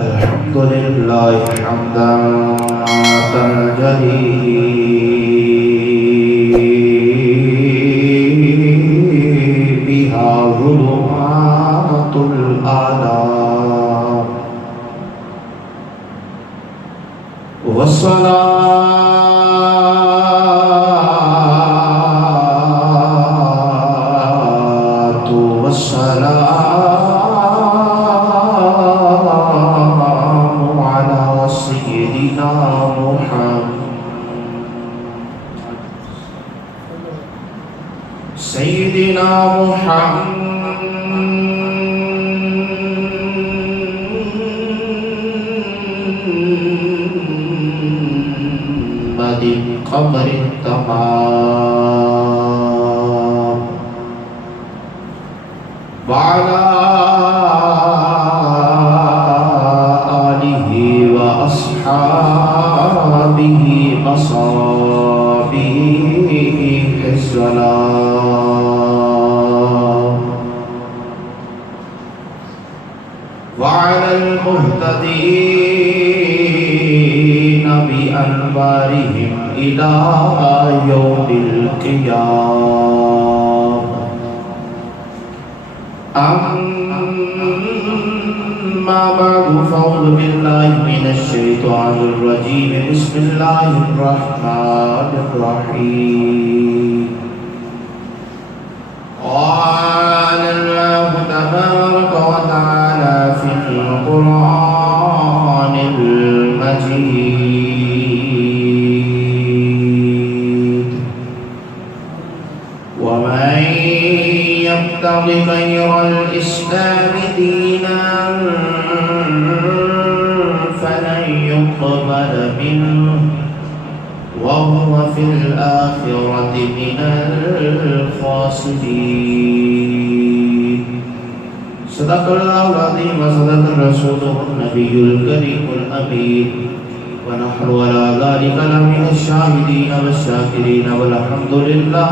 الحمد لله حمدا تنجلي بها ظلمات الأعداء والصلاة والسلام على سيدنا محمد قمر التمام وعلى آله وأصحابه مصابيح السلام وعلى المهتدين بأنوارهم إلى يوم القيامة أما بعد فأعوذ بالله من الشيطان الرجيم بسم الله الرحمن الرحيم قال الله تبارك وتعالى في القرآن المجيد ومن يبتغ غير الإسلام دينا فلن يقبل منه وهو في الآخرة من الخاسرين صدق الله العظيم وصدق رسوله النبي الكريم الأمين ونحن على ذلك لمن الشاهدين والشاكرين والحمد لله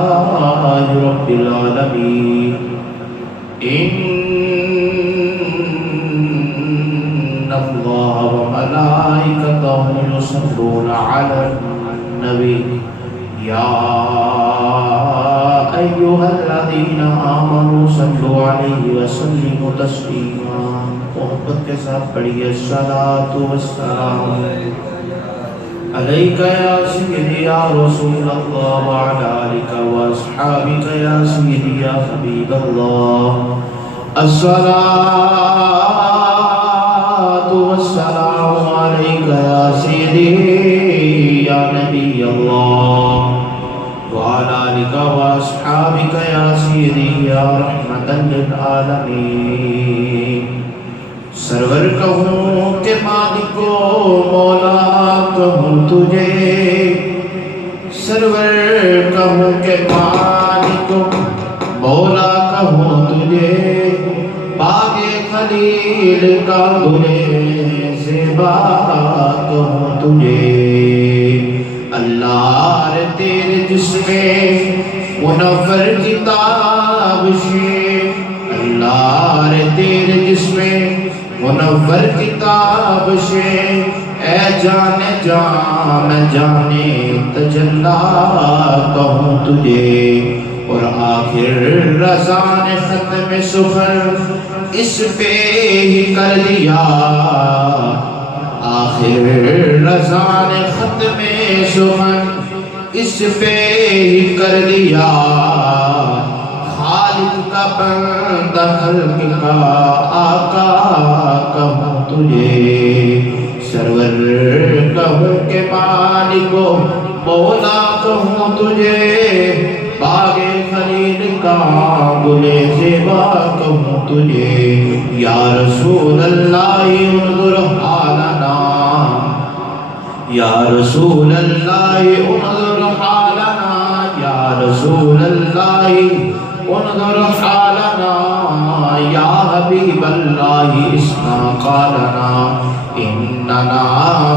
رب العالمين إن الله وملائكته يصلون على النبي يا أيها الذين آمنوا صلوا عليه وسلموا تسليما محبت کے ساتھ پڑھیے الصلاۃ والسلام عليك يا سيدي يا رسول الله وعلى آلك وأصحابك يا سيدي يا حبيب الله الصلاة والسلام عليك يا سيدي يا نبي الله وعلى آلك وأصحابك يا سيدي يا رحمة للعالمين سرور کہوں کہ مالک و مولا کہوں تجھے سرور کہوں کہ مالک و مولا کہوں تجھے باغ خلیل کا گلے زیبا کہوں تجھے اللہ رے تیرے جسم منور کتاب شے اللہ رے تیرے جسم منور کتاب شے اے جان میں جانے تجلا کہوں تجھے اور آخر رضان ختم سخن اس پہ ہی کر لیا آخر رضان ختم سخن اس پہ ہی کر لیا خالق کا بندہ خلق کا آقا کہوں تجھے سرور کہوں کہ مالک و مولا کہوں تجھے باغ خلیل کا گلے زیبا کہوں تجھے یا رسول اللہ انظر حالنا یا رسول اللہ انظر حالنا یا رسول اللہ انظر حالنا یا حبیب اللہ اسمع قالنا اننا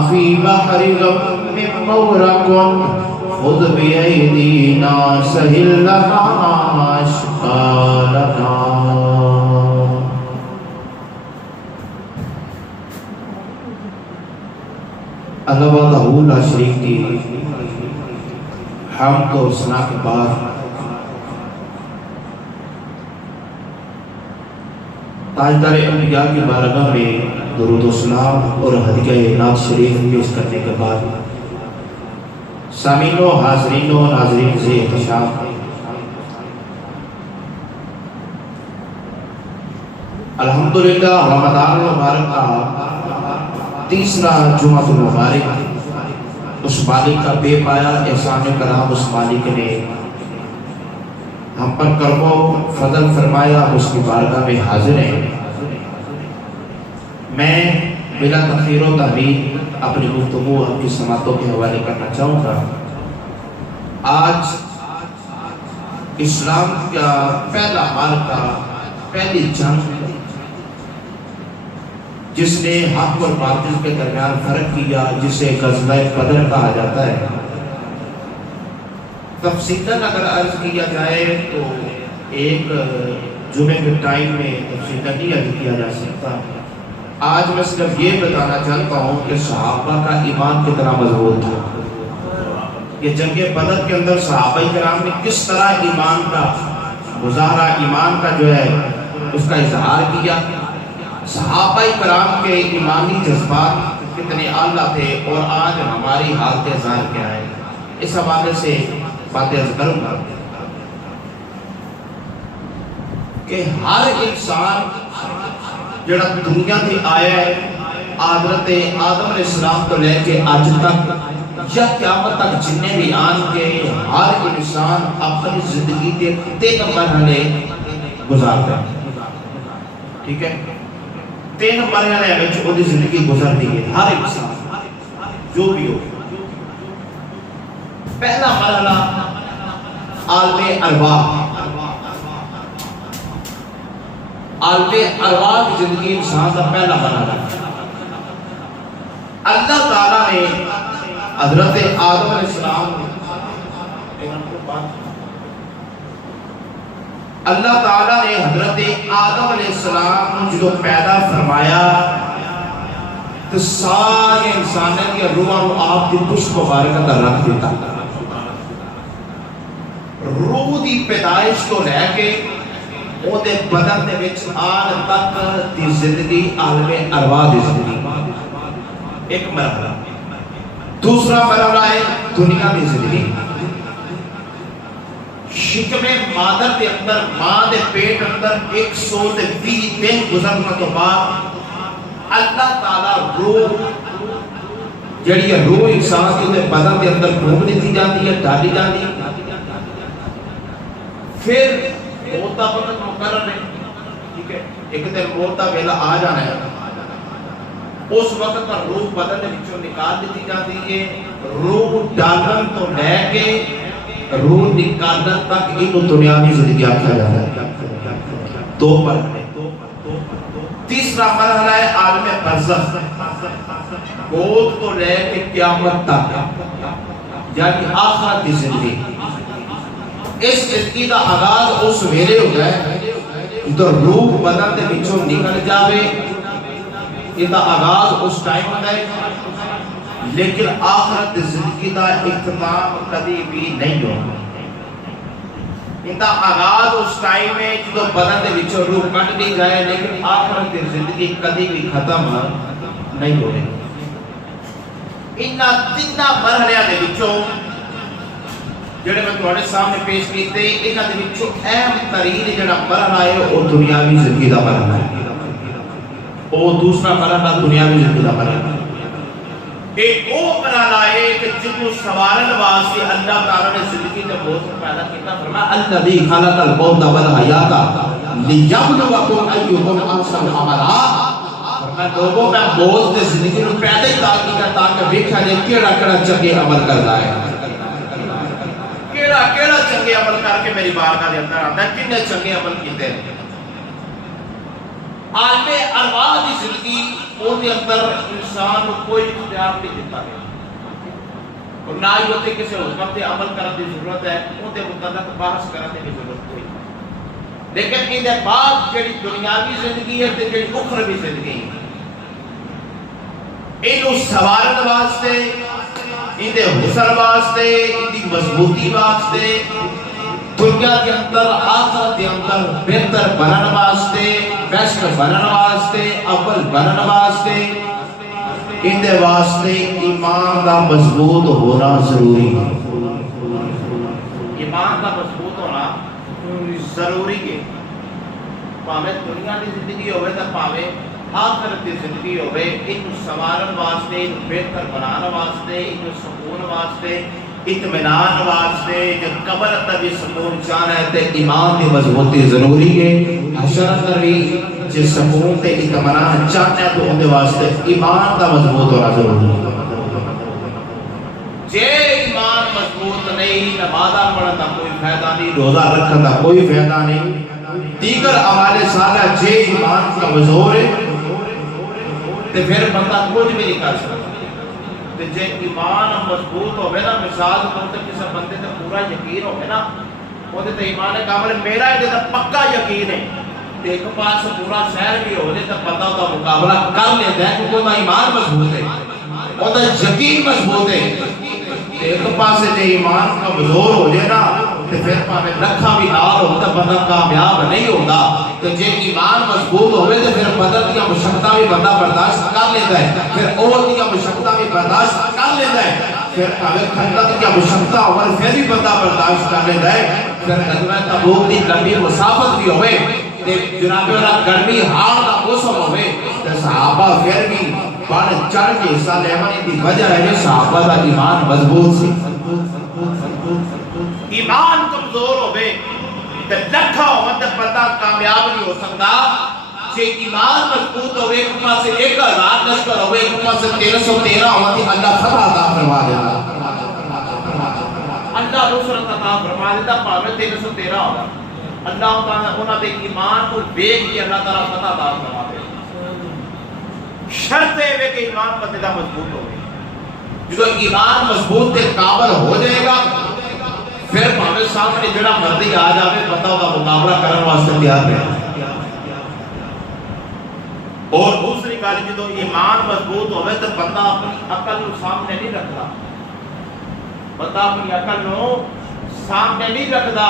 فی بحر غم مورق خذ بأيدينا سهل لنا أشقالنا اللہ وحدہ لا شریک کی حمد و ثنا کے بعد تاجدار انبیاء کی بارگاہ میں درود و سلام اور ہدیہ نعت شریف پیش کرنے کے بعد سامعین و حاضرین و ناظرین سے احتشام الحمدللہ رمضان المبارک کا تیسرا جمعہ المبارک اس مالک کا بے پایا احسان کرام اس مالک نے ہم پر کرم و فضل فرمایا، اس کی بارگاہ میں حاضر ہیں۔ میں بلا تاخیر و تاخیر اپنی گفتگو آپ کی سماعتوں کے حوالے کرنا چاہوں گا۔ آج اسلام کا پہلا معرکہ، پہلی جنگ جس نے حق اور باطل کے درمیان فرق کیا، جسے غزوہ بدر کہا جاتا ہے، تفصیلاً اگر عرض کیا جائے تو ایک جمعے کے ٹائم میں تفصیلاً نہیں عرض کیا جا سکتا۔ آج میں صرف یہ بتانا چاہتا ہوں کہ صحابہ کا ایمان کتنا مضبوط تھا۔ یہ جنگ بدر کے اندر صحابہ کرام نے کس طرح ایمان کا مظاہرہ، ایمان کا جو ہے اس کا اظہار کیا۔ صحابہ کرام کے ایمانی جذبات کتنے اعلیٰ تھے اور آج ہماری حالت اظہار کیا ہے، اس حوالے سے باتیں عرض کروں گا کہ ہر انسان جڑا دنیا کی آیا ہے حضرت آدم علیہ السلام تو لے کے آج تک یا قیامت تک جننے بھی آن کے ہر انسان اپنی زندگی کے 3 مرحلے گزارتا ہے، ٹھیک ہے؟ 3 مرحلے میں جو دی زندگی گزرتی ہے ہر انسان جو بھی ہو۔ پہلا مرحلہ عالم ارواح، عالم ارواح کی زندگی انسان کا پہلا مرحلہ۔ اللہ تعالیٰ نے حضرت آدم علیہ السلام اللہ تعالیٰ نے حضرت آدم علیہ السلام جو پیدا فرمایا تو سارے انسانوں کی روح آپ کی پشت مبارکہ کا رکھ دیتا۔ روح دی پیدائش تو لے کے وہ دے بدن دے وچ آن تک دی زندگی عالم ارواح دی زندگی ایک مرحلہ۔ دوسرا مرحلہ ہے دنیا دی زندگی۔ شکم مادر دے اندر، ماں دے پیٹ اندر 120 دن گزرنے تو بعد اللہ تعالیٰ روح جڑی ہے روح انسان کے بدن دے اندر گھومنے دی جاتی ہے، ڈالی جاتی ہے۔ پھر موت کا وقت مقرر ہے، ٹھیک ہے؟ ایک دن موت کا ویلا آ جانا ہے، اس وقت پر روح بدن وچوں نکال دی جاتی ہے۔ روح ڈالن تو لے کے روح نکالن تک انہوں دنیاوی زندگی آکھا جاتا ہے۔ 2 مرحلے۔ تیسرا مرحلہ ہے عالم برزخ، موت تو لے کے قیامت تک، یعنی آخرت کی زندگی۔ اس زندگی کا آغاز اس ویلے ہوتا ہے تو روح بدن دے وچوں نکل جاوے، یہ آغاز اس ٹائم ہوتا ہے، لیکن آخرت زندگی کا اختتام کبھی بھی نہیں ہوگا۔ یہ آغاز اس ٹائم ہے جو بدن دے وچوں روح کٹ دی جائے، لیکن آخرت زندگی کبھی بھی ختم نہیں ہوگی۔ انہاں 3 مرحلیاں دے وچوں جڑے میں تواڈے سامنے پیش کیتے، انہاں دے وچوں اہم ترین جڑا مرحلہ ہے وہ دنیاوی زندگی دا مرحلہ ہے۔ وہ دوسرا مرحلہ دنیاوی زندگی دا مرحلہ ہے۔ ایک وہ مرحلہ ہے کہ جنوں سوارن واسطے اللہ تعالیٰ نے زندگی تے موت پیدا کیتا، فرمایا الذی خلق الموت والحیاۃ لیبلوکم ایکم احسن عملا۔ فرمایا لوگوں میں موت تے زندگی نوں پیدا ہی کیتا تاکہ ویکھا جائے کیڑا چنگے عمل کردا ہے، کیڑا چنگے عمل کر کے میری بارگاہ دے اندر آندا ہے، کنے چنگے عمل کیتے ہیں۔ عالم ارواح کی زندگی اون دے اندر انسان کو کوئی اختیار نہیں دیتا ہے، اور نہ ہی ہوتے کسی حکم تے عمل کرنے کی ضرورت ہے، اون دے متعلق بحث کرنے کی ضرورت کوئی نہیں۔ لیکن ان دے بعد جڑی دنیاوی زندگی ہے تے جڑی اخروی زندگی ہے، اینو سوارن واسطے، اندے حسن واسطے، اندی مضبوطی واسطے، دنیا کے اندر آخرت کے اندر بہتر بنن واسطے، بیسٹ بنن واسطے، اول بنن واسطے، اندے واسطے ایمان کا مضبوط ہونا ضروری ہے۔ ایمان کا مضبوط ہونا ضروری ہے۔ پاوے دنیا کی زندگی ہوئے تو پاوے آخرت کی زندگی ہوئے، انو سوارن واسطے، انو بہتر بنانا واسطے، انو سکون واسطے، اطمینان واسطے، جب قبر تک بھی سکون چاہنا ہے تو ایمان کی مضبوطی ضروری ہے۔ حشر اندر بھی جس سکون تے اطمینان چاہنا ہے تو ان واسطے ایمان کا مضبوط ہونا ضروری ہے۔ جے ایمان مضبوط نہیں، نمازاں پڑھن کا کوئی فائدہ نہیں، روزہ رکھن کا کوئی فائدہ نہیں، دیگر اعمال صالحہ جے ایمان کمزور ہے تو پھر بندہ کچھ بھی نہیں کر سکتا۔ جے ایمان مضبوط ہوئے نا، مثال طور تے کسی بندے تے پورا یقین ہوئے نا، وہ تے ایمان کامل میرا ہے تے پکا یقین ہے، ایک پاس پورا شہر بھی ہو جائے تو پتہ ہوتا مقابلہ کر لیتا ہے کیونکہ وہ ایمان مضبوط ہے، وہ یقین مضبوط ہے۔ ایک پاس جے ایمان کمزور ہو جائے نا تو پھر پاوے لکھاں بھی نال ہو تو بندہ کامیاب نہیں ہوتا۔ تو جے ایمان مضبوط ہوئے تو پھر بدن کی مشقتاں بھی بندہ برداشت کر لیتا ہے، پھر اور کی مشقتاں بھی برداشت کر لیتا ہے، پھر پاوے کھندق کی مشقتاں ہوئے پھر بھی بندہ برداشت کر لیتا ہے، پھر غزوہ تبوک کی لمبی مسافت بھی ہوئے، جناب والا گرمی ہار کا موسم ہوئے تو صحابہ پھر بھی بڑھ چڑھ کے حصہ لینے کی وجہ ہے کہ صحابہ کا ایمان مضبوط سی۔ ایمان کمزور ہوئے تو لکھا ہوئے تو بندہ کامیاب نہیں ہو سکتا۔ جے ایمان مضبوط ہوئے، ایک پاس 1000 لشکر ہوئے، ایک پاس 1313 ہوئے تو اللہ فتح عطا فرما دیتا، اللہ نصرت عطا فرما دیتا، پاوے 1313 ہوگا، اللہ تعالیٰ انہوں نے ایمان کو دیکھ کے اللہ تعالیٰ فتح عطا فرما دیتا۔ شرط ہے کہ ایمان بندے کا مضبوط ہو گئے، جو ایمان مضبوط کے قابل ہو جائے گا پھر پاوے سامنے جڑا مرضی آ جاوے بندہ کا مقابلہ کرنے واسطے تیار رہے۔ اور دوسری گل جدو ایمان مضبوط ہوئے تو بندہ اپنی عقل کو سامنے نہیں رکھتا، بندہ اپنی عقل کو سامنے نہیں رکھتا،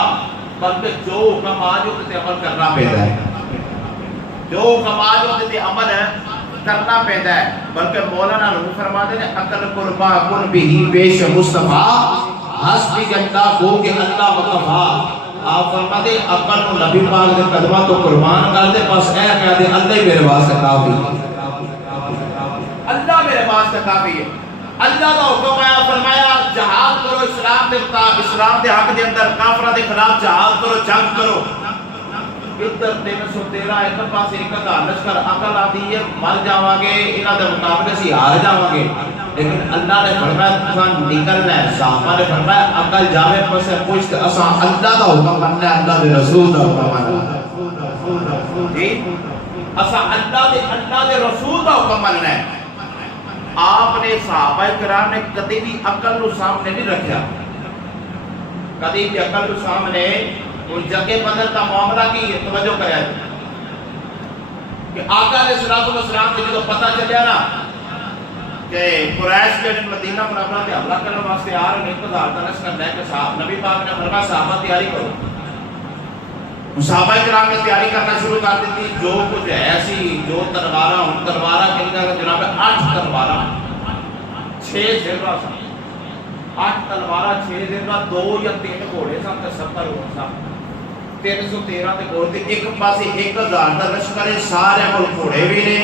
بلکہ جو حکم آج ہوتے عمل کرنا پیدا ہے، جو حکم آج ہوتے عمل کرنا پیدا ہے۔ بلکہ مولانا روح فرما دے عقل قربا کن بھی پیش مصطفیٰ حسبی جنتا کو کہ اللہ مقفا۔ آپ فرما دے عقل کو نبی پاک دے قدمہ تو قربان کر دے، بس اے کہہ دے اللہ میرے واسطے کافی ہے، اللہ میرے واسطے کافی ہے۔ اللہ کا حکم آیا، فرمایا جہاد کرو اسلام دے مطابق، اسلام دے حق دے اندر، کافرہ دے خلاف جہاد کرو، جنگ کرو۔ ادھر 313 ایک پاس 1000 لشکر، عقل آتی ہے مر جاواں گے، انہاں دے مقابلے سے ہار جاواں گے، لیکن اللہ نے فرمایا تساں نکلنا ہے۔ صحابہ نے فرمایا عقل جاوے پس پوچھ اساں اللہ دا حکم مننا ہے، اللہ دے رسول دا حکم مننا ہے، جی اساں اللہ دے رسول دا حکم مننا ہے۔ آپ نے صحابہ کرام نے کدی بھی عقل کو سامنے نہیں رکھا، کدی بھی عقل کو سامنے اور جگہ بدر کا معاملہ کی توجہ کریا کہ آقا علیہ السلام کو جو پتہ چلیا نا کہ قریش کے مدینہ منورہ پہ حملہ کرنے واسطے آ رہے ہیں، 1000 کا لشکر لے کے صاحب نبی پاک نے فرمایا صحابہ تیاری کرو۔ صحابہ کرام نے تیاری کرنا شروع کر دی تھی، جو کچھ ایسی جو تلوارہ ہوں، تلوارہ کہنے کا جناب 8 تلوارہ 6 زرہ سا، 8 تلوارہ 6 زرہ، 2 یا 3 گھوڑے سن تے 70 اونٹ سن، 313 تے گھوڑے، ایک پاسے 1000 کا لشکر ہے، سارے کو گھوڑے بھی نے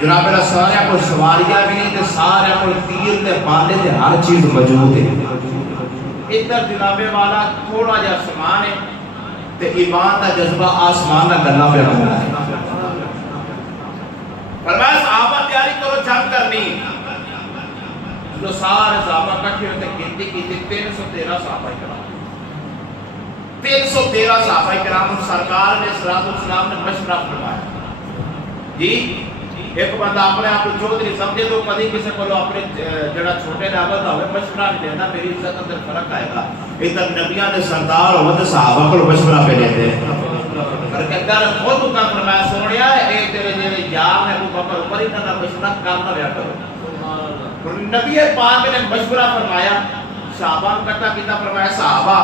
جناب اللہ، سارے کو سواریاں بھی نے تے سارے کو تیر تے بالے تے ہر چیز موجود ہے۔ ادھر جناب والا تھوڑا جا سامان ہے تے ایمان دا جذبہ آسمان دا گلا پہ رہا ہے۔ فرمایا صحابہ تیاری کرو جنگ کرنی، جو سارے صحابہ کٹھے ہوتے گنتی کی 313 صحابہ کرام، 313 صحابہ کرام سرکار نے السلام نے مشورہ فرمایا جی ایک بندہ اپنے آپ کو چودھری سمجھے تو کدی کسی کو اپنے جڑا چھوٹے لیول دا ہوئے مشورہ نہیں دینا، میری عزت اندر فرق آئے گا۔ ادھر نبیاں نے سردار ہوئے تو صحابہ کو مشورہ پہ لیتے ہیں، برکتدار خود کا فرمایا سونیا اے تیرے جڑے یار نے ابو بکر عمر انہاں دا مشورہ کرنا لیا کرو. نبی پاک نے مشورہ فرمایا صحابہ کٹا کیتا فرمایا صحابہ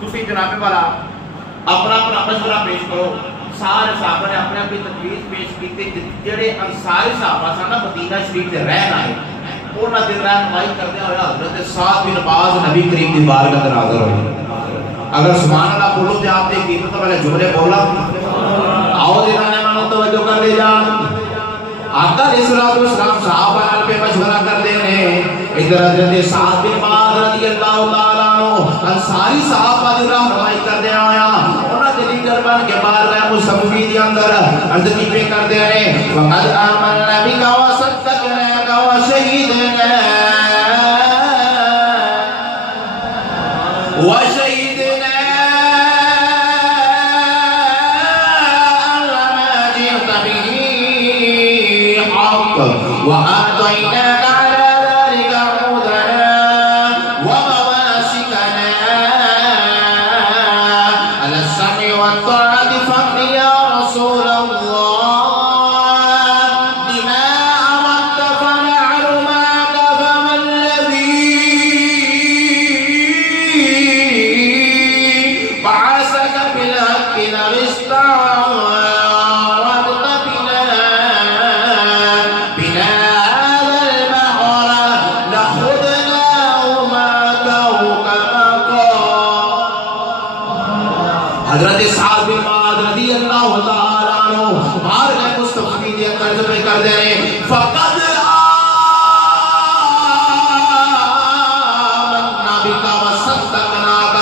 تسی جناب والا اپنا اپنا مشورہ پیش کرو. سارے صحابہ نے اپنے اپنی تجویز پیش کیتے جڑے انصاری صحابہ سن مدینہ شریف دے رہن آئے انہاں دے رہنمائی کردے ہوئے حضرت سعد بن معاذ نبی کریم دی بارگاہ اندر حاضر ہوئے. اگر سبحان اللہ بولو تے آپ دے قیمت والے جملے بولا آؤ جنہاں نے مانو توجہ کر دے جان. آقا علیہ السلام صحابہ نال پہ مشورہ کر دے نے. ادھر حضرت سعد بن معاذ رضی اللہ تعالیٰ عنہ انصاری صحابہ دی رہنمائی کر دے آیا. انہاں دے لیڈر بن کے بارگاہ مصطفی دی اندر عرض کی کر دے نے وقد آمنا بک وصدقناک وشہدنا وأعطيناك على ذلك عودنا ومواسكنا على السمع والطاعة فامض يا رسول الله لما أردت فنعل معك فما الذي بعثك بالحق لو استعارت حضرت سعد بن معاذ رضی اللہ تعالیٰ عنہ بارگاہ مصطفی دی اندر جب کر دے رہے فقد آمنا بک وصدقناک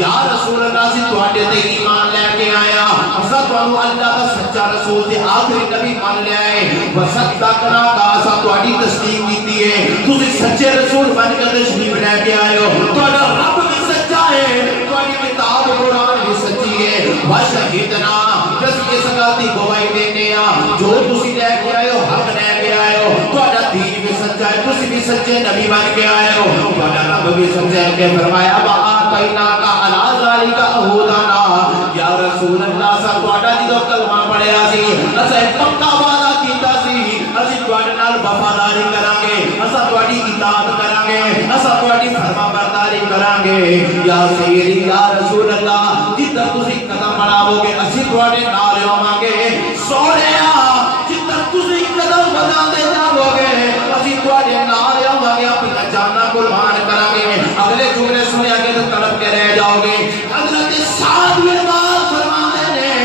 یا رسول اللہ سے تواڈے تے ایمان لے کے آیا اسا تانوں اللہ دا سچا رسول تے آخری نبی مان لے آئے وصدقناک اسا تواڈی تصدیق کیتی ہے تسی سچے رسول بن کے تشریف لے کے آئے ہو تہاڈا رب بھی سچا ہے تواڈی کتاب قرآن بھی سچی ہے وشہدنا جس اس گل دی گواہی دینے ہاں جو تسی لے کے آئے ہو حق لے کے آئے ہو تہاڈا دین بھی سچا ہے تسی بھی سچے نبی بن کے آئے ہو تہاڈا رب بھی سچا ہے کہ فرمایا وآتیناک علی ذلک عہدنا یا رسول اللہ سا تہاڈا جدوں کلمہ پڑھیا سی اسا پکا وعدہ کیتا سی اسی تہاڈے نال وفاداری کران گے اسا تہاڈی اطاعت کران گے اسا تہاڈی فرما برداری کران گے یا سیدی یا رسول اللہ جدھر تسی قدم بڑھاؤ گے اسی تہاڈے نال ہوواں گے سونیا جدھر تسی قدم بڑھاندے جاؤ گے اسی تہاڈے نال ہوواں گے اپنی جاناں قربان کران گے اگلے جملے سنیا گے تو تڑپ کے رہ جاؤ گے حضرت سعد بن معاذ فرماتے ہیں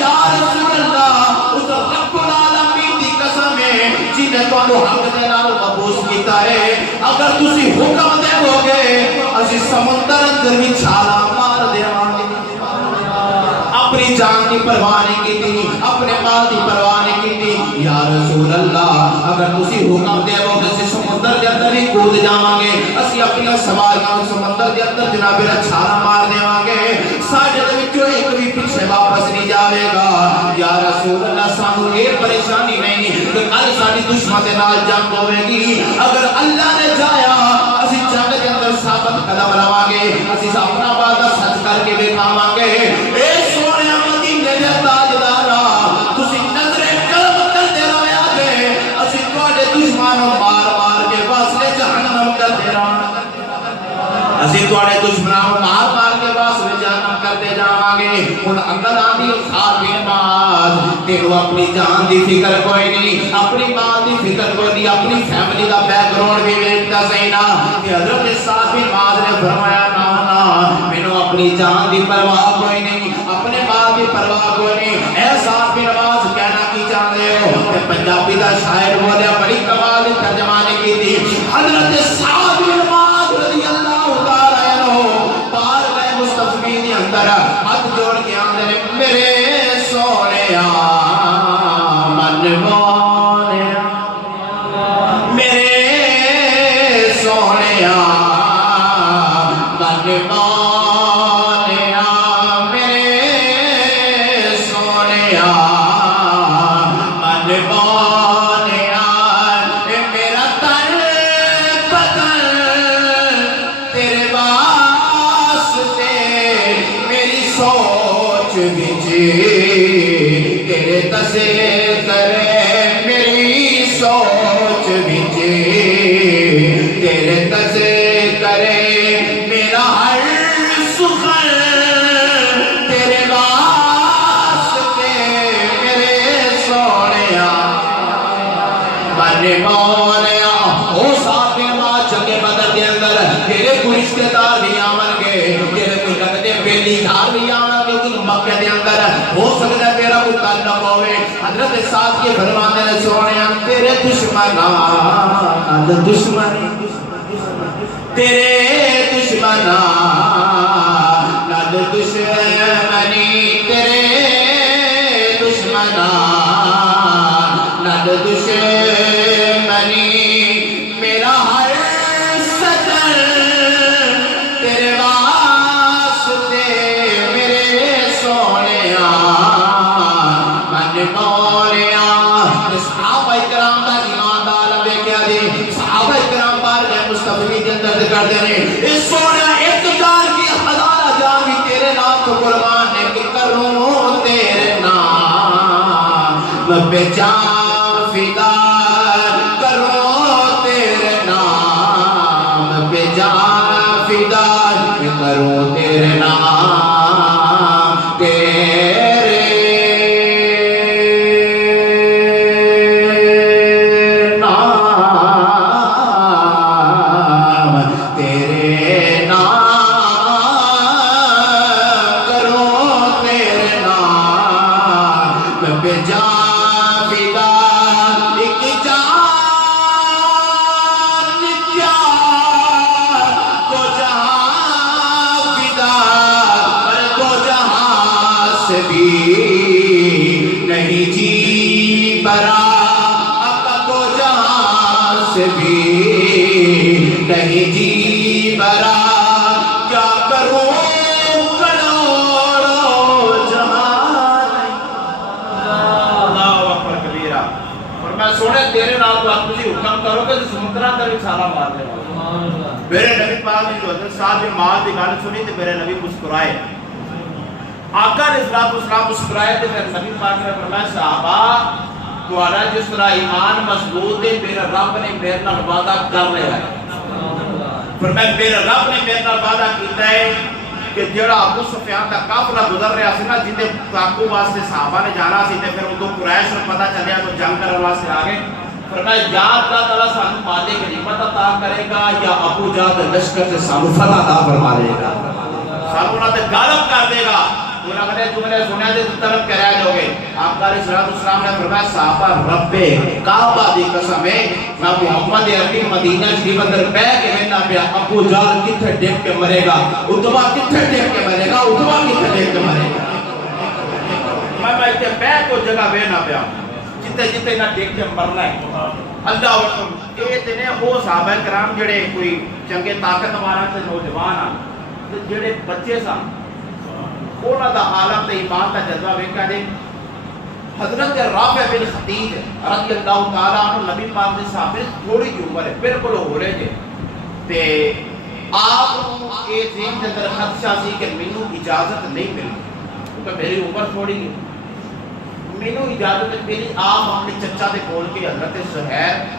یا رسول اللہ اس رب العالمین دی قسم ہے جن نے تانوں حق دے نال مبعوث کیتا ہے اگر تسی حکم دے گے اسی سمندر اندر بھی چھالا مار دیواں گے اپنی جان کی پرواہ نہیں کیتی اپنے مال کی پرواہ نہیں کیتی یا رسول اللہ اگر تسی حکم دے گے اسی سمندر دے اندر ہی کود جاواں گے اسی اپنی سواریاں سمندر دے اندر جناب میرا چھالا مار دیواں گے ساڈے دے وچوں ایک بھی پیچھے واپس نہیں جاوے گا یا رسول اللہ سانوں یہ پریشانی نہیں کہ کل ساڈی دشمن دے نال جنگ ہوے گی اگر اللہ نے چاہیا اسی جنگ دے اندر ثابت قدم رہواں گے اسی اپنا وعدہ سچ کر کے دکھاواں گے اے سونے مدینے دے تاجدارا تسی نظر کرم کرتے رہیا گے اسی تواڈے دشمنوں مار مار کے واسطے جہنم کرتے رہاں اسی تواڈے دشمنوں مار مار کے واسطے جہنم کرتے جاواں گے ہن اندر آندی سعد بن معاذ تینوں اپنی جان دی فکر کوئی نہیں اپنی مال دی فکر کوئی نہیں اپنی فیملی دا بیک گراؤنڈ بھی ویکھدا سی نا کہ حضرت سعد بن معاذ نے فرمایا نا نا مینوں اپنی جان دی پرواہ کوئی نہیں اپنے مال دی پرواہ کوئی نہیں اے سعد بن معاذ کہنا کی چاہتے ہو کہ پنجابی دا شاعر بولیا بڑی کمال دی ترجمانی کی تھی حضرت سعد بن معاذ رضی اللہ تعالی عنہ بارگاہ مصطفی دے اندر ہاتھ جوڑ کے آندے نے میرے سونیا من مونیا میرے سونیا من مونیا میرے سونیا من مونیا میرا تن بدن تیرے واسطے میری سوچ تیرے تذکرے میری سوچ وچ تیرے تذکرے میرا ہر سخن تیرے واسطے میرے سونیا من مونیا او ساتھ ماں جنگ بدر دے اندر تیرے کوئی رشتہ دار بھی آون گے تیرے کوئی لگتے بیلی دار بھی آون گے مکہ دے اندر ہو سکتا ہے تیرا کوئی تعلق ہوئے حضرت ساتھ یہ فرماتے ہیں سونے تیرے دشمنان دشمنی تیرے دشمنان دشمنی تیرے دشمنان دشمنی میرا ہر سجن تیرے واسطے میرے سونیا من مونیا صحابہ کرام دا ایمان دا لبے کیا دی صحابہ کرام بار گئے مصطفی کے اندر کر دینے اس سونیا اقتدار کی ہزارہ جان بھی تیرے نام کو قربان نے کہ کروں تیرے نام پہ جان فدا کروں تیرے نام پہ جان فدا کروں تیرے نام تیرے نام تیرے نام کروں تیرے نام پہ جان فدا ایک جان کیا کو جہاں فدا پر کو جہاں سے بھی نہیں جی برا اب کو جہاں سے بھی نہیں جی برا کیا کروں کروڑوں جہان اللہ اکبر کبیرہ اور میں سونے تیرے نال تو آپ تسی حکم کرو کہ سمندرہ تر سارا مار لے میرے نبی پاک نے جو حضرت صاحب مال دی گل سنی تے میرے نبی مسکرائے آقا علیہ السلام مسکرائے تے میرے نبی پاک نے فرمایا صحابہ تمہارا جس طرح ایمان مضبوط ہے میرا رب نے میرے نال وعدہ کر لیا ہے فرمایا میرے رب نے میرے نال وعدہ کیتا ہے کہ جڑا ابو سفیان دا قافلہ گزر رہا سی نا جتے تاکو واسطے صحابہ نے جانا سی تے پھر اودوں قریش نوں پتہ چلیا تو جنگ کرنے واسطے آ گئے فرمایا یا اللہ تعالیٰ سانو مالے غنیمت عطا کرے گا یا ابو جہل لشکر سے سانو فتح عطا فرما دے گا سانو انہاں تے غالب کر دے گا انہاں نے جملے سنیا تے طرف کرا جو گے آپ علیہ السلام نے فرمایا صحابہ رب کعبہ دی قسم ہے میں محمد عربی مدینہ شریف اندر بیٹھ کے کہنا پیا ابو جہل کتھے ڈگ کے مرے گا اتبا کتھے ڈگ کے مرے گا اتبا کتھے ڈگ کے مرے گا میں ایتھے بیٹھ کو جگہ بیٹھنا پیا جتے جتے نہ ڈگ کے مرنا ہے اللہ اکبر اے تے نے وہ صحابہ کرام جڑے کوئی چنگے طاقت والا تے نوجوان تے جڑے بچے سن انہاں دا عالم تے ایمان دا جذبہ ویکھا دے حضرت رافع بن خدیج رضی اللہ تعالی عنہ نبی پاک دے صحابے تھوڑی جی عمر ہے بالکل ہو رہے جے تے آپ اے ذہن دے اندر خدشہ سی کہ مینوں اجازت نہیں ملتی کیونکہ میری عمر تھوڑی ہے مینوں اجازت میری آپ اپنے چچا دے کول کے حضرت سہیل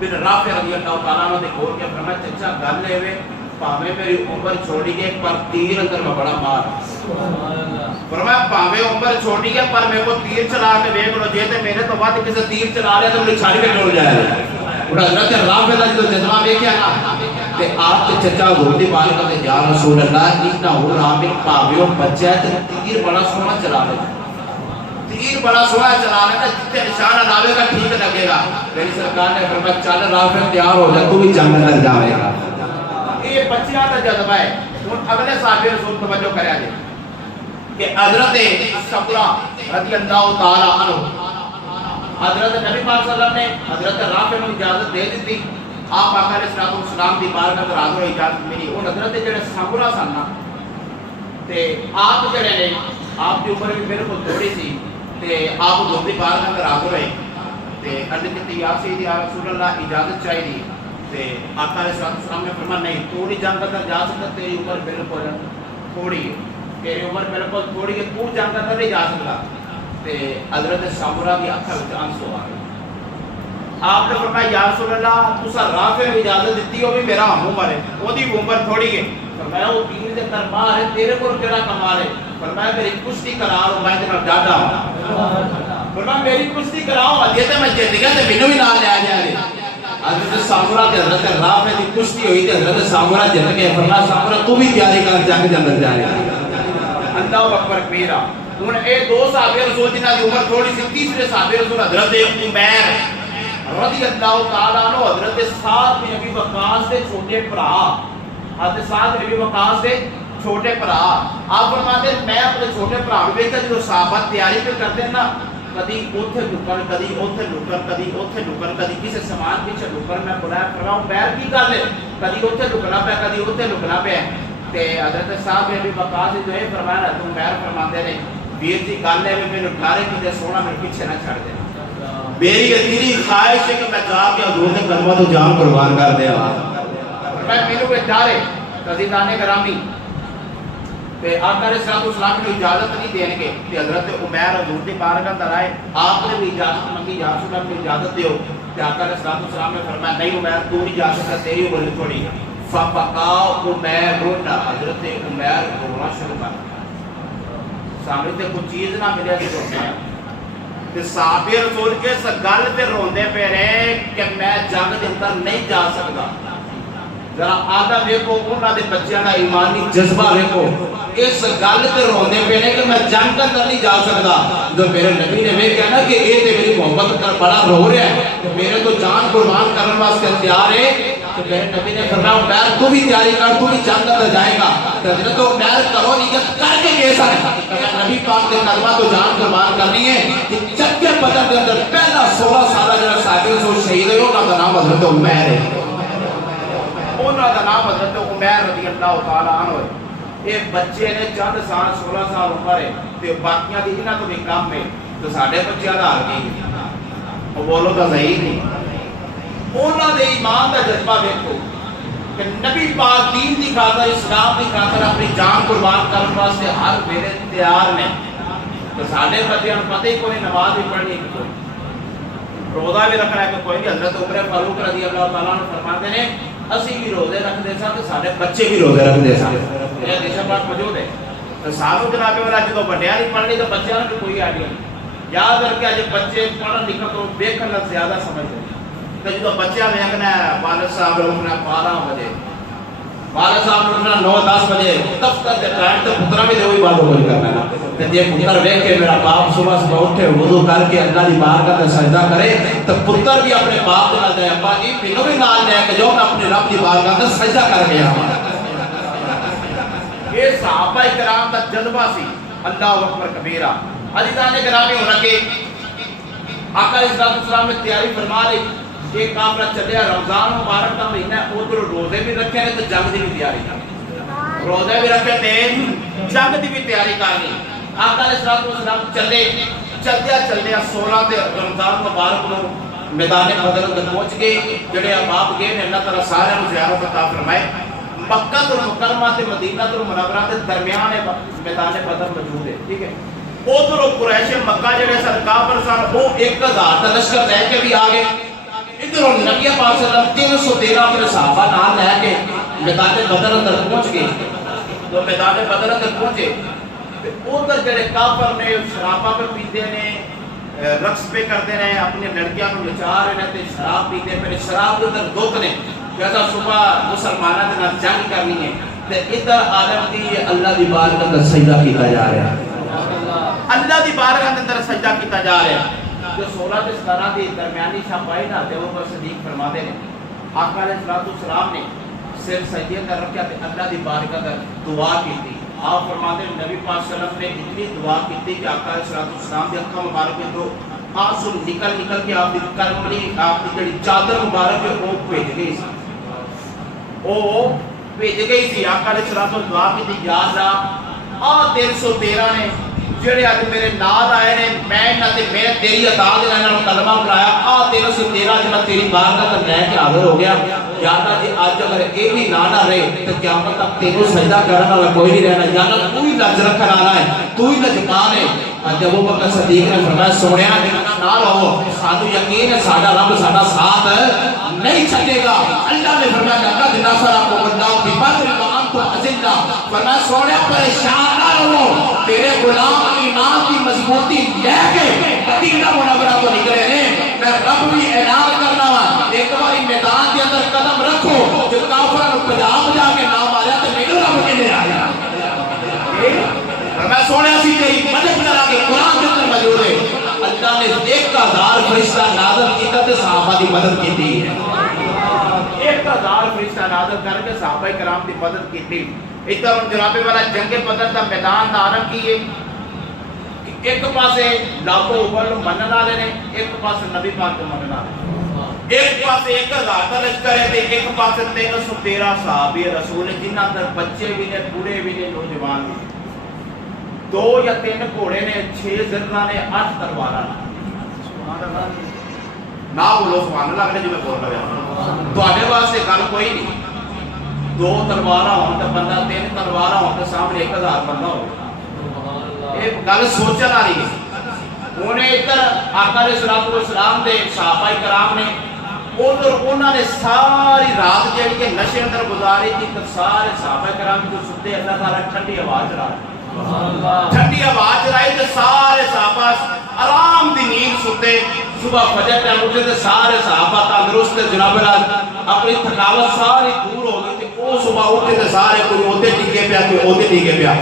بن رافع رضی اللہ تعالی عنہ دے کول کے فرمایا چچا گل لے وے پاویں میری عمر چھوڑی ہے پر تیر اندر میں بڑا مار فرمایا پاویں عمر چھوڑی ہے پر میرے کو تیر چلا کے دیکھ لو جے تے میرے تو بعد کسی تیر چلا لیا تو مجھے چھاڑی کے ٹوٹ جائے گا حضرت رافع دا جو جذبہ دیکھیا نا تے آپ کے چچا حضور دی بات کرتے یا رسول اللہ اتنا ہو رامل پاویں بچہ ہے تے تیر بڑا سونا چلا لے تیر بڑا سونا چلا لے جتنے نشانہ لاوے گا ٹھیک لگے گا میری سرکار نے فرمایا چل رافع تیار ہو جا تو بھی جنگ اندر جاوے گا یہ بچیاں کا جذبہ ہے ہن اگلے صحابی رسول توجہ کریا جے کہ حضرت سمرہ رضی اللہ تعالی عنہ حضرت نبی پاک صلی اللہ علیہ وسلم نے حضرت رافع کو اجازت دے دی آپ آقا علیہ السلام دی بارگاہ اندر حاضر ہوئے اجازت ملی وہ حضرت جڑے سمرہ سن تے آپ جڑے نے آپ کی عمر بھی بالکل تھوڑی سی تے آپ حضور دی بارگاہ اندر حاضر ہوئے تے عرض کی یا سیدی یا رسول اللہ اجازت چاہیے تے آقا علیہ السلام نے فرمایا نہیں تو نہیں جنگ اندر جا سکتا تیری عمر بالکل تھوڑی ہے تیری عمر میرے کو تھوڑی ہے، تو جنگ اندر نہیں جا سکتا. تے حضرت سامورا کی اکھاں وچ آنسو آ گئے. آپ نے فرمایا یا رسول اللہ تسا رافع نے اجازت دیتی ہو بھی میرا ہم عمر ہے، وہ دی عمر تھوڑی ہے. فرمایا وہ تین دے دربار ہے، تیرے کو کیڑا کمال ہے؟ فرمایا میری کشتی کراؤ میں تیرا ڈاڈا ہوں. فرمایا میری کشتی کراؤ اجے تے میں جیت گیا تے مینوں بھی نال لے آ جائے. حضرت سامورا تے حضرت رافع دی کشتی ہوئی تے حضرت سامورا جیت گئے. فرمایا سامورا تو بھی تیاری کر جنگ دے اندر جائے گا. اللہ اکبر کبیرہ. ہن اے دو صحابہ رسول جنہاں دی عمر تھوڑی سی، تیسرے صحابہ رسول حضرت عمیر رضی اللہ تعالیٰ عنہ حضرت سعد بن ابی وقاص دے چھوٹے بھرا، حضرت سعد بن ابی وقاص دے چھوٹے بھرا. آپ فرماتے ہیں میں اپنے چھوٹے بھرا نوں ویکھیا جو صحابہ تیاری پہ کرتے ہیں نا، کدی اوتھے لکن، کدی اوتھے لکن، کدی اوتھے لکن، کدی کسی سامان پیچھے لکن. میں بلایا فرماؤں بیر کی گل ہے؟ کدی اوتھے لکنا پیا، کدی اوتھے لکنا پیا. تے حضرت سعد بن ابی وقاص جو ہے فرمایا تم بیر فرماتے نے ویر جی گل ہے میرے ڈارے کی سونا میرے پیچھے نہ چھڑ دے. میری دلی خواہش ہے کہ میں جا کے حضور کے قدموں تو جان قربان کر دیا. میں میرے کو ڈارے عزیزان گرامی تے آقا علیہ الصلوۃ والسلام نے اجازت نہیں دین گے کہ حضرت عمیر حضور کی بارگاہ اندر آئے. آپ نے بھی اجازت منگی یا رسول اللہ نے اجازت دیو کہ آقا علیہ الصلوۃ والسلام نے فرمایا نہیں عمیر تو نہیں جا سکتا، تیری عمر تھوڑی. فبکا عمیر رونا، حضرت عمیر رونا شروع کر سامنے تے کوئی چیز نہ ملے جو رونا. تے صحابہ رسول کے اس گل تے روندے پے رہے کہ میں جنگ دے اندر نہیں جا سکتا. ذرا آدھا دیکھو انہاں دے بچیاں دا ایمانی جذبہ دیکھو، اس گل تے روندے پے نے کہ میں جنگ دے اندر نہیں جا سکتا. جو میرے نبی نے ویکھیا نا کہ اے تے میری محبت کر بڑا رو رہا ہے، میرے تو جان قربان کرنے واسطے تیار ہے. تو میرے نبی نے فرمایا عمیر تو بھی تیاری کر، تو بھی جنگ اندر جائے گا. حضرت عمیر کرو نیت کر کے گئے سن نبی پاک کے قدمہ تو جان قربان کرنی ہے. جنگ کے بدر کے اندر پہلا 16 سالہ جڑا صحابی رسول شہید ہوئے انہاں دا نام حضرت عمیر ہے. انہاں دا نام حضرت عمیر رضی اللہ تعالی عنہ ہے. یہ بچے نے چند سال 16 سال عمر ہے تے باقیاں دی انہاں تو بھی کم ہے. تو ساڈے بچیاں دا حال کی او بولو تا صحیح نہیں. انہاں دے ایمان دا جذبہ دیکھو کہ نبی پاک دین دی خاطر، اسلام دی خاطر اپنی جان قربان کرنے واسطے ہر ویلے تیار نے. تو ساڈے بچیاں نوں پتہ ہی کوئی نماز بھی پڑھنی ہے، کوئی روزہ بھی رکھنا ہے کہ کوئی نہیں. حضرت عمر فاروق رضی اللہ تعالیٰ عنہ فرماتے ہیں اسی بھی روزے رکھتے سن تے ساڈے بچے بھی روزے رکھتے سن. یہ حدیث پاک موجود ہے. تو سانوں جناب والا جدوں بڑیاں نہیں پڑھنی تو بچیاں نوں کوئی آئیڈیا نہیں. یاد رکھ کے اج بچے پڑھن لکھن تو دیکھن نال زیادہ سمجھتے ہیں. تو جدوں بچیاں ویکھنا ہے والد صاحب اٹھنا 12 بجے، والد صاحب اٹھنا 9-10 بجے، دفتر دے ٹائم تے پترا بھی وہی بات ہوئی کرنا ہے. تے جے پتر ویکھ کے میرا باپ صبح صبح اٹھے وضو کر کے اللہ دی بارگاہ تے سجدہ کرے تو پتر بھی اپنے باپ دے نال کہے ابا جی مینوں بھی نال لے کے جاؤ، میں اپنے رب دی بارگاہ تے سجدہ کر کے آواں. یہ صحابہ کرام دا جذبہ سی. اللہ اکبر کبیرہ. عزیزان گرامی ہو رکھے آقا علیہ السلام نے تیاری فرما رہی. ایک کافرہ چلیا رمضان مبارک کا مہینہ، ادھر روزے بھی رکھے نے تو جنگ دی بھی تیاری کر، روزے بھی رکھے تھے جنگ دی بھی تیاری کرنی. آقا علیہ السلام چلے چلدیا 16 تے رمضان مبارک نو میدان بدر اندر پہنچ گئے. جڑے احباب گئے نے اللہ تعالی سارے نوں زیارت عطا فرمائے. مکہ المکرمہ تے مدینہ المنورہ دے درمیان میدان بدر موجود ہے. ٹھیک ہے. ادھر قریش مکہ جڑے سن کافر سن وہ 1000 کا لشکر لے کے بھی آ گئے. ادھر نبی پاک صلی اللہ علیہ وسلم 313 اپنے صحابہ نال لے کے میدان بدر اندر پہنچ گئے. تو میدان بدر اندر پہنچے ادھر جڑے کافر نے شراباں پہ پیندے نے، رقص پہ کرتے ہیں، اپنی لڑکیاں کو نچا رہے ہیں تے شراب پیندے پہ. شراب دے اندر دکھ نے کہتا صبح مسلماناں دے نال جنگ کرنی ہے تے ادھر عالم دی اللہ دی بارگاہ اندر سجدہ کیتا جا رہا ہے. اللہ دی بارگاہ اندر سجدہ کیتا جا رہا ہے. جو 16 تے 17 دی درمیانی شب آئی نا تے وہ پر صدیق فرماتے ہیں آقا علیہ السلام نے سر سجدے اندر رکھا تے اللہ دی بارگاہ اندر دعا کی. آپ فرماتے ہیں نبی پاک صلی اللہ علیہ وسلم نے اتنی دعا کی کہ آقا علیہ السلام دی اکھاں مبارک میں تو آنسو نکل کے آپ دی کرملی آپ دی جڑی چادر مبارک ہے وہ بھیج گئی سی. وہ بھیج گئی سی. آقا علیہ السلام نے دعا کی یا اللہ آ 313 نے جڑے اج میرے نال آئے نے میں انہاں تے میں تیری عطا دے نال کلمہ پڑھایا. آ 313 جب میں تیری بارگاہ تے لے کے حاضر ہو گیا یا اللہ جی آج اگر یہ بھی نہ رہے تو قیامت تک تینوں سجدہ کرنے والا کوئی نہیں رہنا، یا اللہ تو ہی لج رکھنے والا ہے، تو ہی لجپال ہے۔ جب ابو بکر صدیق نے فرمایا سونیا نہ رہو، سانو یقین ہے ساڈا رب ساڈا ساتھ نہیں چھڈے گا۔ اللہ نے فرمایا لقد نصرکم اللہ ببدر وانتم اذلہ، فرمایا سونیا پریشان نہ رہو، تیرے غلام ایمان کی مضبوطی لے کے مدینہ منورہ تو نکلے ہیں۔ میں رب بھی اعلان کرنا وا، ایک باری میدان کے اندر قدم رکھو، جو کافراں نوں بجا کے نہ ماریا تے میرے رب کے لے آیا۔ میں سونے سی تیری مدد کرا کے قرآن کے اندر موجود ہے۔ اللہ نے 1000 فرشتہ نازل کیتا تے صحابہ دی مدد کیتی ہے۔ 1000 فرشتہ نازل کر کے صحابہ کرام دی مدد کیتی۔ ادھر جناب والا جنگ بدر دا میدان دا آرم کیے، ایک پاسے لاکھوں اوپر منن والے نے، ایک پاسے نبی پاک کو منن والے، ایک پاسے 1000 کا لشکر ہے تے ایک پاسے 313 صحابی رسول جنہاں اندر بچے بھی نے، بوڑھے بھی نے، نوجوان بھی، 2 یا 3 گھوڑے نے، 6 زرہ نے، 8 تلواراں نہ بولو سبحان اللہ اگلے جو میں بول رہا تو آنے واسطے گل کوئی نہیں، 2 تلواراں ہوں تو بندہ، 3 تلواراں ہوں تو سامنے 1000 بندہ ہوگا، ایک گل سوچن آ رہی ہے۔ انہیں ادھر آقا علیہ السلام دے صحابہ کرام نے ادھر انہوں نے ساری رات جڑی کہ نشے اندر گزاری تھی، تو سارے صحابہ کرام جو ستے اللہ تعالیٰ ٹھنڈی آواز چلائی، ٹھنڈی آواز چلائی تو سارے صحابہ آرام دی نیند ستے، صبح فجر ٹائم اٹھے تو سارے صحابہ تندرست جناب اللہ اپنی تھکاوٹ ساری دور ہو گئی تھی۔ وہ صبح اٹھے تو سارے کوئی اوتے ٹکے پیا، کوئی اوتے ٹکے پیا۔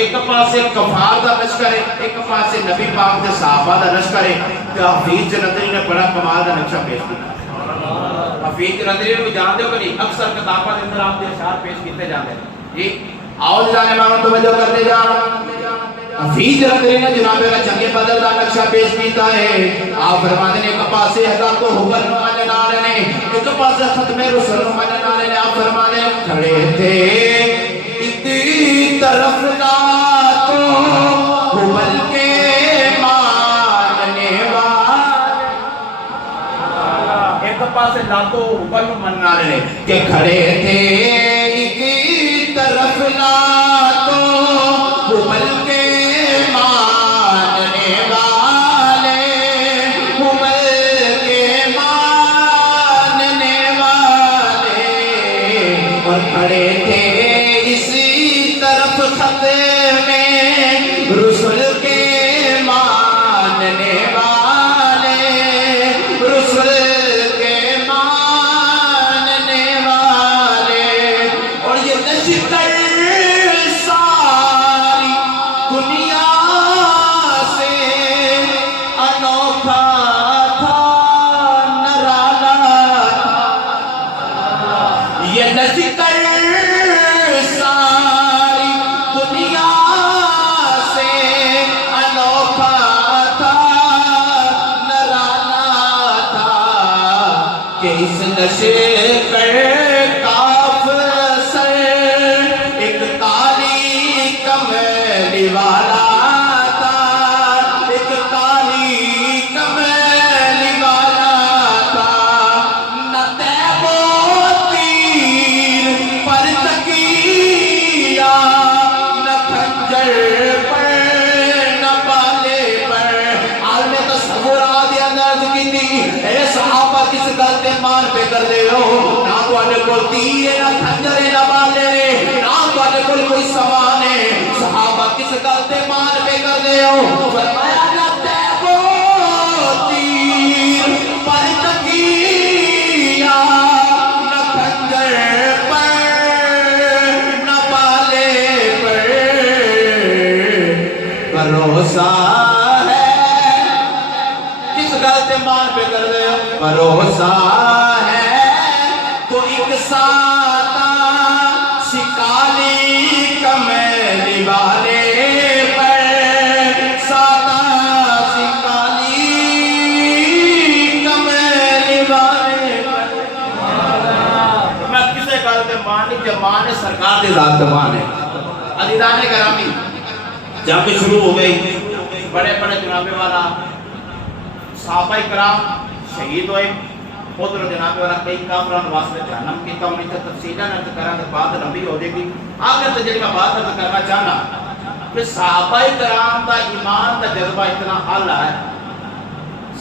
ایک پاسے کفار دا لشکر ہے، ایک پاسے نبی پاک دے صحابہ دا لشکر ہے۔ تو حفیظ جلندری نے بڑا کمال دا نقشہ پیش کیا۔ حفیظ جلندری کو جانتے ہو کہ نہیں؟ اکثر کتاباں دے اندر آپ دے اشعار پیش کیتے جاندے ہیں۔ جی آؤ جانے مانو توجہ کرتے جا۔ حفیظ جلندری نے جناب اللہ جنگ بدر دا نقشہ پیش کیتا ہے۔ آپ فرماتے ہیں ایک پاسے ہزار کو حکر نمانے نالے نے، ایک پاسے ختم رسل نمانے نالے نے۔ آپ فرماتے ہیں کھڑے تھے ایک طرف نہ تو حبل کے ماننے والے، ایک پاسے نہ تو حبل نمانے نالے نے کہ کھڑے تھے ایک طرف نہ تو حبل کے کھڑے تھے اسی طرف خط میں رسول کے ماننے والے، رسول کے ماننے والے۔ اور یہ لشکر ساری دنیا سے انوکھا تھا، نرالا تھا۔ یہ لشکر اس نشے پر کاف سر ایک کالی کملی والا تھا، ایک کالی کملی والا تھا۔ نہ تیب و تیر پر تکیہ، نہ خنجر پر، نہ بالے پر۔ عالم تصور آدھی انداز کی تھی، اے صحابہ کس گلتے مان پہ کر دے ہو، نہ تو آنے کو تیئے، نہ خنجرے، نہ بالے، نہ تو آنے کو کوئی سمانے، صحابہ کس گلتے مان پہ کر دے ہو۔ فرمایا نہ تیب و تیر پر تکیہ، نہ خنجر پر، نہ بالے پر، بھروسہ مان پہ کر دے بھروسہ ہے تو ایک ساتھ شکالی کملی والے پر، ساتھ شکالی کملی والے پر۔ میں کسے کہتے مان نہیں، جب مان ہے سرکار دے ذات مان ہے۔ عزیزان گرامی جب شروع ہو گئی، بڑے بڑے جناب والا صحابہ کرام شہید ہوئے، ادھر جناب والا کئی کافران واسطے جہنم کیتا ہوں اتنے تفصیلہ نہ کرا کہ بات لمبی ہو جائے گی. آخر تو جی میں بات کرنا چاہنا کہ صحابہ کرام دا ایمان دا جذبہ اتنا اعلیٰ ہے,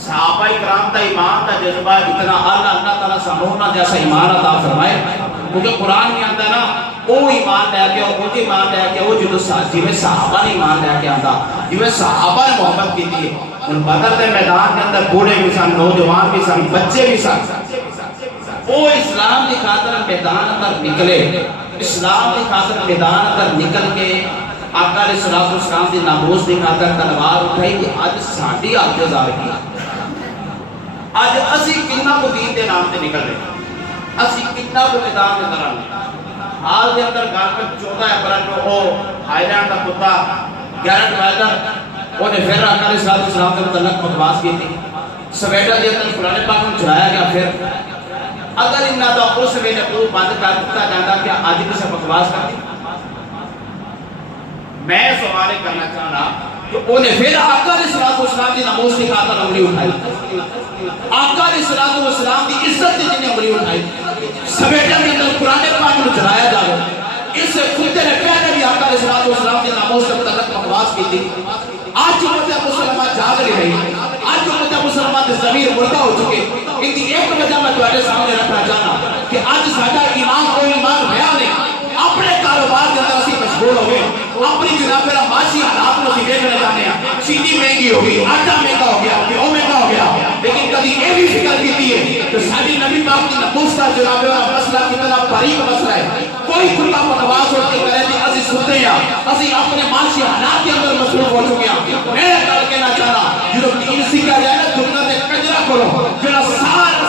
صحابہ کرام دا ایمان دا جذبہ اتنا اعلیٰ, اللہ تعالیٰ سامونا جیسا ایمان عطا فرمائے. کیونکہ قرآن میں آتا نا وہ ایمان لے کے وہ ایمان لے کے وہ جو جویں صحابہ نے ایمان لے کے آتا, جویں صحابہ نے محبت کی تھی. ان بدر کے میدان کے اندر بوڑھے بھی سن, نوجوان بھی سن, بچے بھی سن, وہ اسلام کی خاطر میدان اندر نکلے, اسلام کی خاطر میدان اندر نکل کے آقا علیہ السلام کی ناموس کی خاطر تلوار اٹھائی کہ آج ساڈی حالت گزار کی, آج اسی کتنا کو دین کے نام سے نکل رہے, اسی کتنا کو میدان کے اندر آنے. حال کے اندر گھر پر 14 اپریل کو وہ آئرلینڈ کا کتا گیرٹ وائلر انہیں پھر آقا علیہ السلام کے متعلق بکواس کی تھی. سویڈر کے اندر قرآن پاک میں چڑھایا گیا. پھر اگر انہاں دا اس ویلے کو بند کر دیتا جاتا کہ آج کسے بکواس کرتی, میں سوال کرنا چاہنا کہ انہیں پھر آقا علیہ السلام کی ناموس کی خاطر انگلی اٹھائی, آقا علیہ السلام کی عزت کی جنہیں انگلی اٹھائی. سویڈر کے اندر قرآن پاک میں چڑھایا جا رہا, اس کتے نے پہلے بھی آقا علیہ السلام کی ناموس کے متعلق بکواس کی تھی. آج امت مسلمان جاگ رہی ہے, آج امت مسلمان کی ضمیر مردہ ہو چکے. ان کی ایک وجہ میں تمہارے سامنے رکھنا چاہنا کہ آج ساڈا ایمان کوئی ایمان رہا نہیں. اپنے کاروبار کے اندر اسی مشغول ہو گئے, اپنی جناب میرا معاشی حالات کو اسی دیکھنا چاہتے ہیں. چینی مہنگی ہو گئی, آٹا مہنگا ہو گیا, گیہوں مہنگا ہو گیا, لیکن کبھی یہ بھی فکر کی ہے کہ ساری نبی پاک کی ناموس کا جناب میرا مسئلہ کتنا باریک مسئلہ ہے. کوئی کھلا بکواس ہو کے کرے کہ اسی سنتے ہیں, اسی اپنے معاشی حالات کے اندر مصروف ہو چکے ہیں. میں کر کے نہ چاہنا جو دین سیکھا جائے نا دنیا میں کنجرا کرو, جنا سال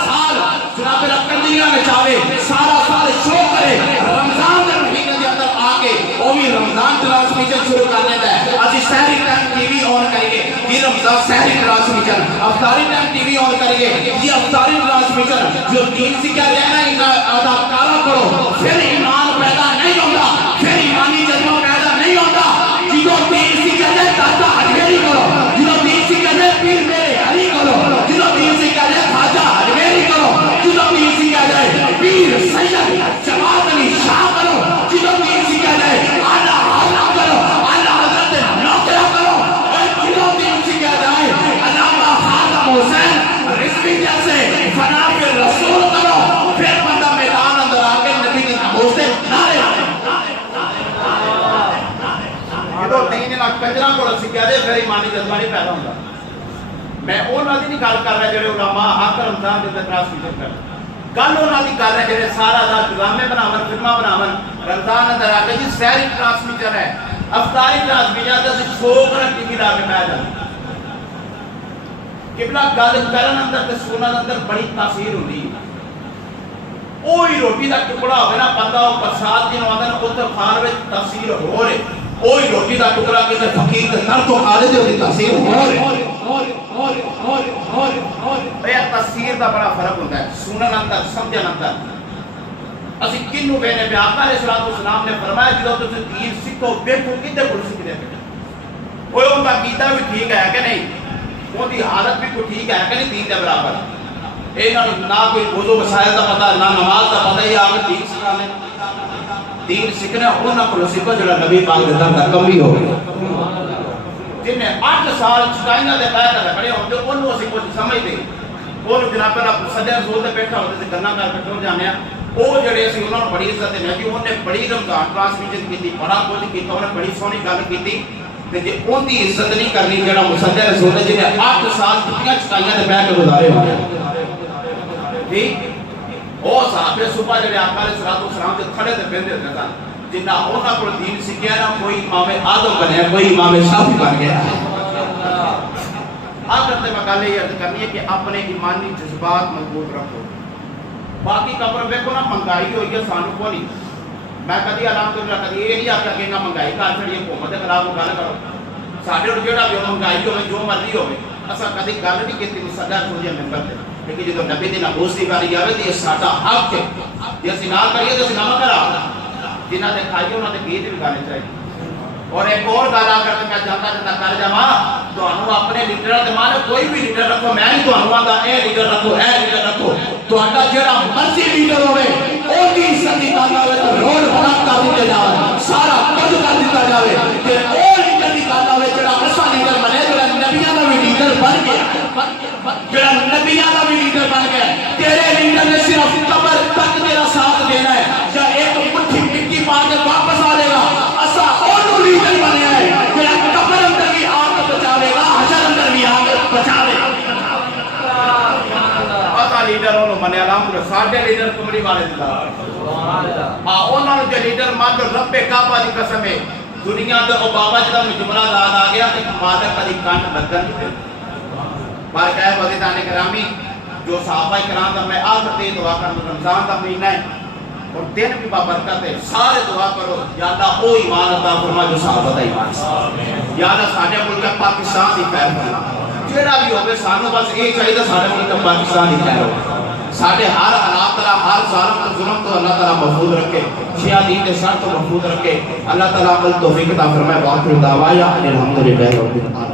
جناب میرا کنجریاں نچاوے, سارا سال شو کرے, رمضان کے مہینے کے اندر آ کے وہ بھی رمضان ٹرانسمیشن شروع کرنے کا ہے. ابھی سحری ٹائم ٹی وی آن کریں گے, یہ رمضان سحری ٹرانسمیشن, افطاری ٹائم ٹی وی آن کریں گے, یہ افطاری ٹرانسمیشن. جو دین سیکھا جائے نا ان کا اداکارہ کرو, پھر ایمان پیدا نہیں ہوگا, پھر ایمانی جذبہ پیدا نہیں ہوگا. جو دین سیکھا جائے دادا اجمیری کرو, جو دین سیکھا جائے پیر میرے علی کرو, جو دین سیکھا جائے خواجہ اجمیری کرو, جو دین سیکھا جائے پیر سید جماعت علی شاہ کرو, جو دین سیکھا جائے اعلیٰ حضرت کرو, اعلیٰ حضرت نوکرہ کرو, جو دین سیکھا جائے علامہ خاتم حسین رضوی جیسے فنا پھر رسول کرو. پھر بندہ میدان اندر آ کے نبی کی ناموس سے نعرے تو دین نہ کنجرا کو سیکھا جائے پھر ایمانی جذبہ نہیں پیدا ہوتا. میں انہاں دی نہیں گل کر رہا جڑے علماء حق رمضان کے اندر ٹرانسمیشن کر, گل انہاں دی کر رہے جڑے سارا رات ڈرامے بناون, فلماں بناون, رمضان اندر آ کے جی سحری ٹرانسمیشن ہے, افطاری ٹرانسمیشن تے سوک رہ ٹی وی لا کے بیٹھ جاندے. قبلہ گل کرن اندر تے سنن اندر بڑی تاثیر ہوندی ہے. اوہی روٹی دا ٹکڑا ہوے نا بندہ او برسات جنوں آندا نا اوتھے کھان وچ تاثیر ہو رہی, اوہی روٹی دا ٹکڑا کسے فقیر تے سر تو کھا لے تے دی تاثیر ہو رہی. یہ تاثیر دا بڑا فرق ہوتا ہے سنن اندر, سمجھن اندر. اسی کنوں وینے پہ آقا علیہ السلام نے فرمایا جدوں تسی دین سیکھو ویکھو کدے کول سیکھدے پے, اوہ ان دا عقیدہ بھی ٹھیک ہے کہ نہیں, ان دی حالت بھی کوئی ٹھیک ہے کہ نہیں دین دے برابر. انہاں نوں نہ کوئی وضو مسائل دا پتہ, نہ نماز دا پتہ, ہی آگے دین سکھانے. دین سیکھنا انہاں کول سیکھو جڑا نبی پاک دے در دا کمی ہو. جنہیں 8 سال چٹائیاں دے بیٹھ کر کھڑے ہوندے انہوں اسی کچھ سمجھدے, انہوں جناب پر سجا زور تے بیٹھا ہوندے تے گلاں کر کے ٹر جانے ہیں. وہ جڑے اسی انہوں بڑی عزت دے کہ انہوں نے بڑی رمضان ٹرانسمیشن کیتی, بڑا کچھ کیتا, انہوں نے بڑی سونی گل کیتی. تے جے ان دی عزت نہیں کرنی جڑا مسجد رسول نے جنہیں 8 سال چٹائیاں دے بیٹھ کے گزارے ہوئے ٹھیک, وہ صحابہ صبح جڑے آقا علیہ السلام کے کھڑے تے بیٹھے ہوندے سن, جنہ انہاں کو دین سیکھیا نا, کوئی امام اعظم بنیا, کوئی امام شافعی بن گیا. آخر تے میں گل یہ عرض کرنی ہے کہ اپنے ایمانی جذبات مضبوط رکھو. باقی قبر ویکھو نا مہنگائی ہوئی ہے سانو کو نہیں, میں کدی الحمدللہ کدی یہ نہیں آخیا کہ انہاں مہنگائی کر چھڑی حکومت کے خلاف گل کرو. ساڈے کول جہاں بھی مہنگائی ہوے جو مرضی ہوے اساں کدی گل نہیں کیتی مسجد رسول دے ممبر تے, لیکن جدوں نبی دی ناموس دی باری آوے تے یہ ساڈا حق ہے, جے اسی نہ کریے تے اسی نہ کرا. جنہاں دے کھائیے انہاں دے گیت بھی گانے چاہیے, اور ایک اور گالا کرتے میں جاتا جاتا کر جاواں تو انہوں اپنے لیڈر دے مانے کوئی بھی لیڈر رکھو میں نہیں تو انہوں آدھا اے لیڈر رکھو تو آدھا جیڑا مرضی لیڈر ہوئے او کی عزت دی کرنا ہوئے تو روڈ بلاک کر دیتے جاوے سارا کچھ کر دیتا جاوے کہ او لیڈر دی کرنا ہوئے جیڑا ایسا لیڈر بنے جیڑا نبیوں کا بھی لیڈر بن گیا جیڑا نبیوں کا بھی لیڈر بن گیا تیرے لیڈر نے صرف قبر تک تیرا ساتھ دینا ہے یا ایک مٹھی مٹی پا کے واپس آ لے گا ایسا اور لیڈر بنے ہے جیڑا قبر اندر بھی آگ بچاوے گا حشر اندر بھی آگ بچاوے گا پتہ لیڈر انہوں بنے الحمدللہ ساڑھے لیڈر کمری والے دلا انہوں جو لیڈر مان جو رب کعبہ دی قسم ہے دنیا دے او بابا جدا میں جملہ داد آ گیا کہ مادہ کدی کانٹ لگن بار کہے وزیدان کرامی جو صحابہ کرام دا میں آخر تے دعا کرنا رمضان دا مہینہ ہے اور دن بھی بابرکت ہے سارے دعا کرو یا اللہ او ایمان عطا فرما جو صحابہ دا ایمان ہے یا اللہ ساڑھے ملک پاکستان دی خیر فرما جیڑا بھی ہوگے سانو بس ایک چاہیے ساڑھے ملک پاکستان دی خیر ہو ساڑھے ہر اللہ تعالیٰ ہر ظالم تو ظلم تو اللہ تعالیٰ محفوظ رکھے شیعہ دین دے سر تو محفوظ رکھے اللہ تعالیٰ عمل توفیق عطا فرمائے باقر دعوایا الحمدللہ رب العالمین